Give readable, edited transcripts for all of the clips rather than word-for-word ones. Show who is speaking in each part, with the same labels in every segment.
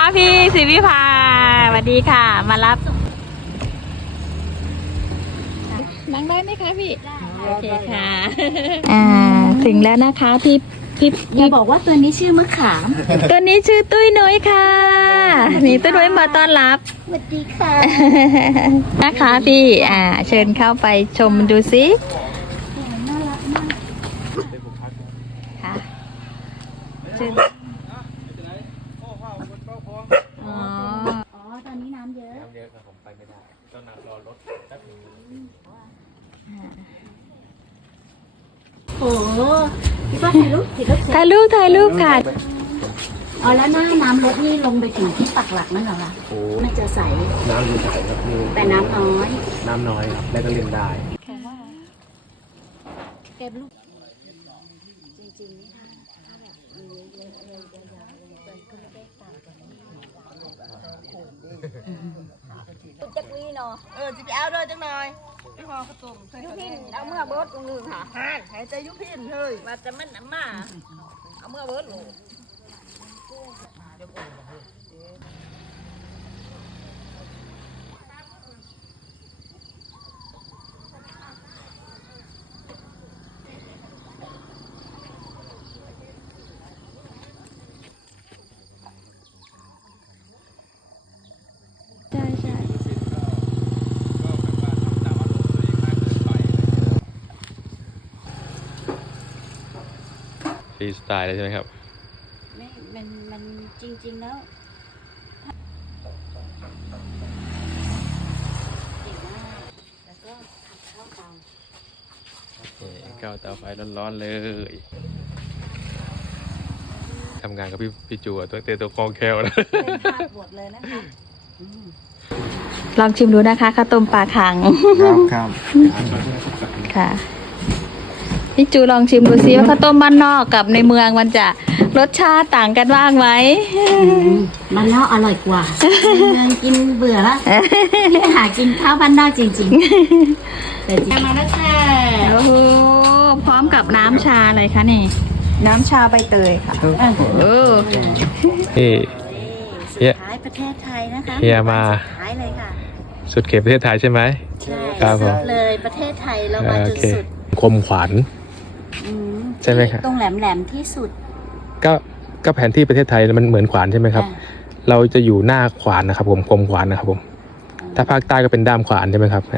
Speaker 1: พี่ศิวิภาสวัสดีค่ะมารับนั่งได้ไหมคะพี่โอเคค่ะถึงแล้วนะคะพี่
Speaker 2: อย่าบอกว่าตัวนี้ชื่อมะขาม
Speaker 1: ตัวนี้ชื่อตุ้ยนุ้ยค่ะนี่ตุ้ยนุ้ยมาต้อนรับ
Speaker 2: สวัสดีค่ะ
Speaker 1: นะคะพี่เชิญเข้าไปชมดูสิ
Speaker 2: น่ารักมาก
Speaker 1: ค่ะเชิญ
Speaker 2: อ๋อตอนนี้น้ำเยอะ
Speaker 3: ครับผมไปไม่ได้ต้องนั่งรอรถแป๊บนึง
Speaker 2: โอ้โหพี่ป้าถ่ายรูป
Speaker 1: ถ่ายรูปค่ะ
Speaker 2: อ๋อแล้วน้ำรถนี่ลงไปถึงที่ปักหลักนั่นเหรอคะมันจะใส
Speaker 3: น้ำดูใสครับนี่
Speaker 2: แต่น้ำน้อย
Speaker 3: ครับแล้วก็เล่นได้
Speaker 2: เก็บลูกจริงๆนี่ถ้าแบบเลยยาวๆก็ไม่ได้ตามกันจักรีเนาะ
Speaker 4: จะไปเอาด้วยจังหน่อยพี่พอขตุ่ม
Speaker 2: ยุพินเอาเมื่อเบิร์ดตรงนึงค่ะ
Speaker 4: หายใจยุพินเลย
Speaker 2: ว่าจะมันน้ำมาเอาเมื่อเบิร์ดเลย
Speaker 3: ฟรีสไตล์เลยใช่ไหมครับ
Speaker 2: ไม่มันจริงๆแล้วเก่งมากแล้วก็ผัดข้าวเตา
Speaker 3: ข้าวเตาไฟร้อนๆเลยทำงานกับพี่จูตัวเตะตัวกองแคลนะ
Speaker 2: เป็นภาพบทเลยนะคะ
Speaker 1: ลองชิมดูนะคะข้าวต้มปลาคัง
Speaker 3: ครับ
Speaker 1: ค่ะพี่จูลองชิมดูซิว่าข้าวต้มบ้านนอกกับในเมืองมันจะรสชาติต่างกันบ้างไหม
Speaker 2: บ้านนอกอร่อยกว่าเมืองกินเบื่อแล้วหากินข้าวบ้านนอกจริงๆแต่มาแล้วค่ะ
Speaker 1: โอ้โหพร้อมกับน้ำชาอะไรคะนี่น้ำชาใบเตยค่ะ
Speaker 3: นี่
Speaker 2: สุดท้ายประเทศไทยนะคะ
Speaker 3: เฮียมา
Speaker 2: สุดท้ายเลยค่ะ
Speaker 3: สุดเขตประเทศไทยใช่ไหม
Speaker 2: ใช่สุดเลยประเทศไทยเรามาจนสุด
Speaker 3: คมขวัญใช่ไหมครับ
Speaker 2: ตรงแหลมที่สุด
Speaker 3: ก็แผนที่ประเทศไทยมันเหมือนขวานใช่ไหมครับเราจะอยู่หน้าขวานนะครับผมคมขวานนะครับผมถ้าภาคใต้ก็เป็นด้ามขวานใช่ไหมครับ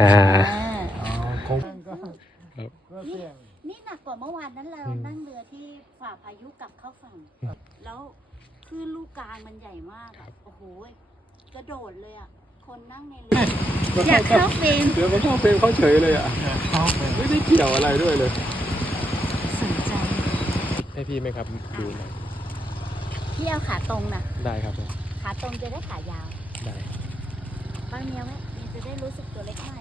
Speaker 2: นี่หนักกว่าเมื่อวานนั้นเรานั่งเรือที่ฝ่าพายุกลับเข้าฝั่งแล้วคลื่นลูกกลางมันใหญ่มากอ่ะโอ้โหกระโดดเลยอ่ะคนนั่งในเรืออยากเข้าเฟรม
Speaker 3: เดี๋ยวก็เข้าเฟรมเขาเฉยเลยอ่ะไม่ได้เกี่ยวอะไรด้วยเลย
Speaker 2: สนใจ
Speaker 3: ให้พี่ไหมครับดูหน่อย
Speaker 2: พี่เอาขาตรงนะ
Speaker 3: ได้ครับ
Speaker 2: ขาตรงจะได้ขายาว
Speaker 3: ได้
Speaker 2: บ้างเนี้ยไหมจะได้รู้สึกตัวเล็กหน่อย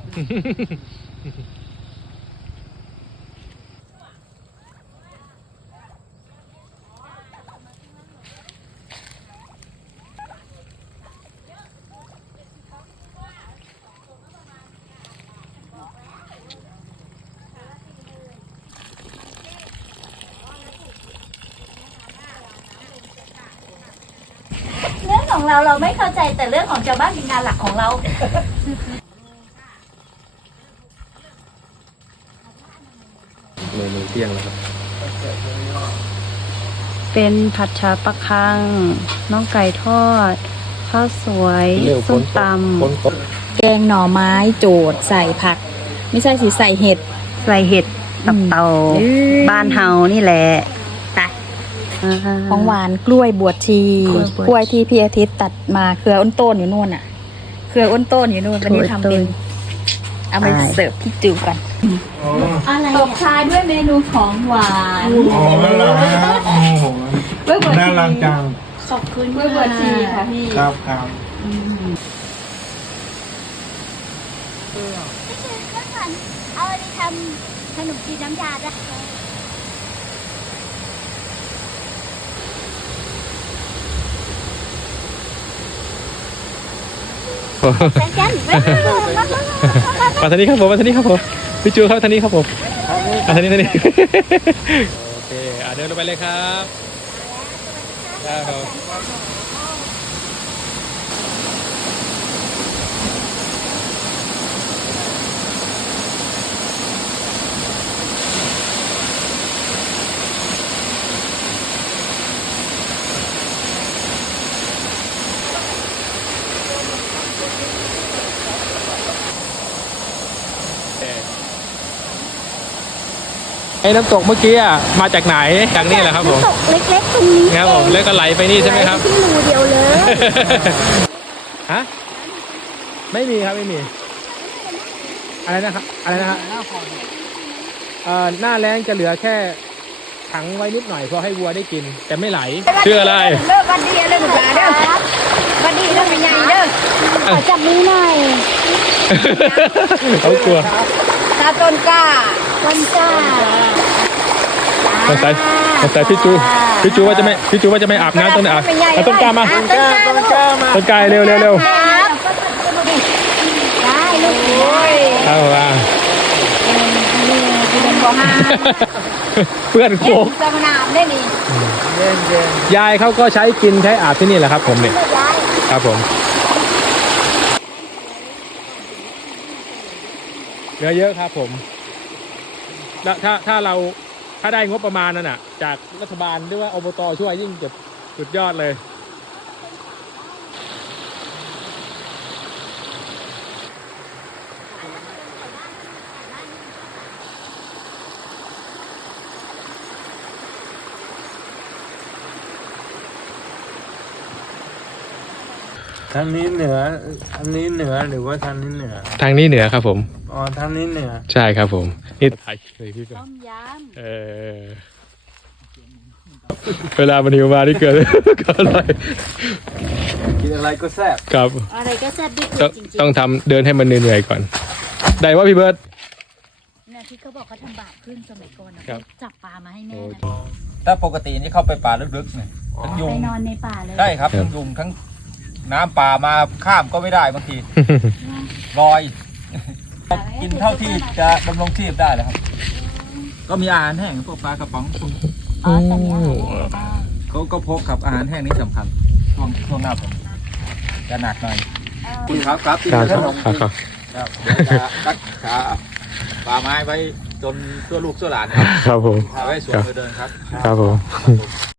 Speaker 2: เรื่องของเราไม่เข้าใจแต่เรื่องของชาวบ้านเป็นงานหลักของเรา
Speaker 3: เมนูเที่ยงแล้วครับ
Speaker 1: เป็นผัดชาปลาคังน้องไก่ทอดข้าวสวยส้มตำแกงหน่อไม้โจดใส่ผักไม่ใช่สิใส่เห็ดตับเต่าบ้านเฮานี่แหละของหวานกล้วยบวชชีกล้วยที่พี่อาทิตย์ตัดมาเครืออ้นต้นอยู่นู่นอ่ะเครืออ้นต้นอยู่นู่นวันนี้ทำเป็นเอาไปเสิร์ฟพี่จิ๋วกันตบท้ายด้วยเมนูของหวาน
Speaker 5: น่ารักจัง
Speaker 2: ขอบคุณ
Speaker 1: กล้วยบวชชีค่ะพี่
Speaker 5: ครับ
Speaker 2: เอาไปทำขนมจีนน้ำยาได้
Speaker 3: มาทางนี้ครับผมพี่จูครับทางนี้ครับผมทางนี้โอเคเดินลงไปเลยครับไอ้น้ำตกเมื่อกี้อะมาจากไหนจากนี่แหละครับผม
Speaker 2: น้ำตกเล็กๆตรงนี้
Speaker 3: ครับผมแล้วก็ไหลไปนี่ใช่ไหมครับ
Speaker 2: ที่รูเดียวเลย
Speaker 3: ฮะไม่มีครับไม่มี อะไรนะครับอะไรนะครับหน้าแรงจะเหลือแค่ถังไว้นิดหน่อยเพราะให้วัวได้กิน แต่ไม่ไหลชื่ออะไร
Speaker 1: เลิกวันดีเลิกหลาเด้อวันดีเลิกไม่ใหญ่เด้อ
Speaker 2: ขอจับมือหน่อย
Speaker 3: เขากลัว
Speaker 1: ตาต้นกล้า
Speaker 2: วันจ้า
Speaker 3: สงสัยพี่จูว่าจะไม่อาบน้ำต้นอาบเอาต้นกล้ามา
Speaker 1: ต้นกล้า
Speaker 3: ต้นกล้าเร็วเร็วเร็ว
Speaker 1: ครับ
Speaker 2: ได้ลูก
Speaker 1: โอ้ย
Speaker 3: เอาว่า
Speaker 1: นี่ที่เป็นบ่อห้า
Speaker 3: เพื่อนโคก
Speaker 1: สมนามได้นี่
Speaker 3: ยายเขาก็ใช้กินใช้อาบที่นี่แหละครับผมเนี่ยครับผมเหลือเยอะครับผมแล้วถ้าได้งบประมาณนั่นน่ะจากรัฐบาลหรือว่าอบตช่วยยิ่งจะสุดยอดเลย
Speaker 5: ทางนี้เหนืออันนี้เหนือหรือว่าทางนี้เหนือ
Speaker 3: ทางนี้เหนือครับผม
Speaker 5: อ๋อทางนี้เหนือ
Speaker 3: ใช่ครับผมนี่ถ่ายเลยพี่ก่อ
Speaker 2: ต้
Speaker 3: น
Speaker 2: มย
Speaker 3: เวลามันหิวมาที่เกิด ก็อร่อย
Speaker 5: กินอะไรก็แซ่บ
Speaker 3: ครับ
Speaker 2: ำอะไรก็แซ่บด้วย
Speaker 3: ต้อง
Speaker 2: จริง
Speaker 3: ต้องทำเดินให้มันเหนื่อยๆก่อน ได้ว่าพี่เบิร์ต
Speaker 2: ๆเนี่ยที่เขาบอกเขาทำบาปขึ้นสมัยก่อนนะครับ จับปลามาให้แม่นะ
Speaker 6: ถ้าปกตินี่เข้าไปป่าลึกๆเนี่ยทั้งยุ
Speaker 2: ไป
Speaker 6: ง
Speaker 2: นอนในป่าเลย
Speaker 6: ได้ครับทั้งยุงทั้งน้ำป่ามาข้ามก็ไม่ได้บางทีลอย กินเท่าที่จะดำรงชีพได้แล้วครับ ก็มีอาหารแห้งพวกปลากระป๋องพวก
Speaker 2: อ๋อแต่เนี่ยอะไรบ้าง
Speaker 6: เขาก็พกครับอาหารแห้งนี่สำคัญช่วงหน้าฝนจะหนักหน่อยคุณครับครับที่
Speaker 3: ครับ
Speaker 6: ขนม
Speaker 3: ครับครับ
Speaker 6: ครับเดี๋ยวจะรักษาป่าไม้ไว้จนชั่วลูกชั่วหลานนะครับ
Speaker 3: ครับผม
Speaker 6: เอาไว้สวนมือเดินครับ
Speaker 3: ครับผม